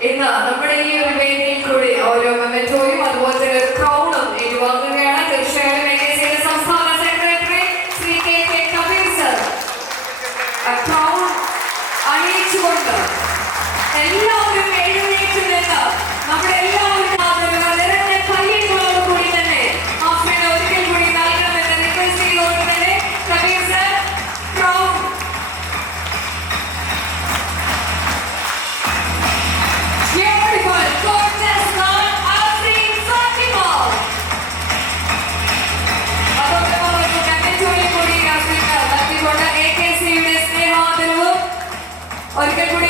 ഇന്ന് നമ്മുടെ ഈ ഒരു വേദിയിൽ കൂടി ഓരോ മെമന്റോയും അതുപോലെ തന്നെ ഒരു ക്രൗണും ഏറ്റുവാങ്ങുകയാണ്. തീർച്ചയായും AKCയുടെ സംസ്ഥാന secretary Shri KK Kabeer sir crown അണിയിച്ചുകൊണ്ട് എല്ലാവരും എഴുന്നേറ്റ് നിന്ന് നമ്മുടെ എല്ലാവരും നിറഞ്ഞ കയ്യങ്ങളോട് കൂടി തന്നെ ആഫ്രിന് ഒരിക്കൽ കൂടി നൽകണമെന്ന് റിക്വസ്റ്റ് ചെയ്തുകൊണ്ട് തന്നെ കബീർ സർ ക്രൗൺ ഒരിക്കൽ കൂടി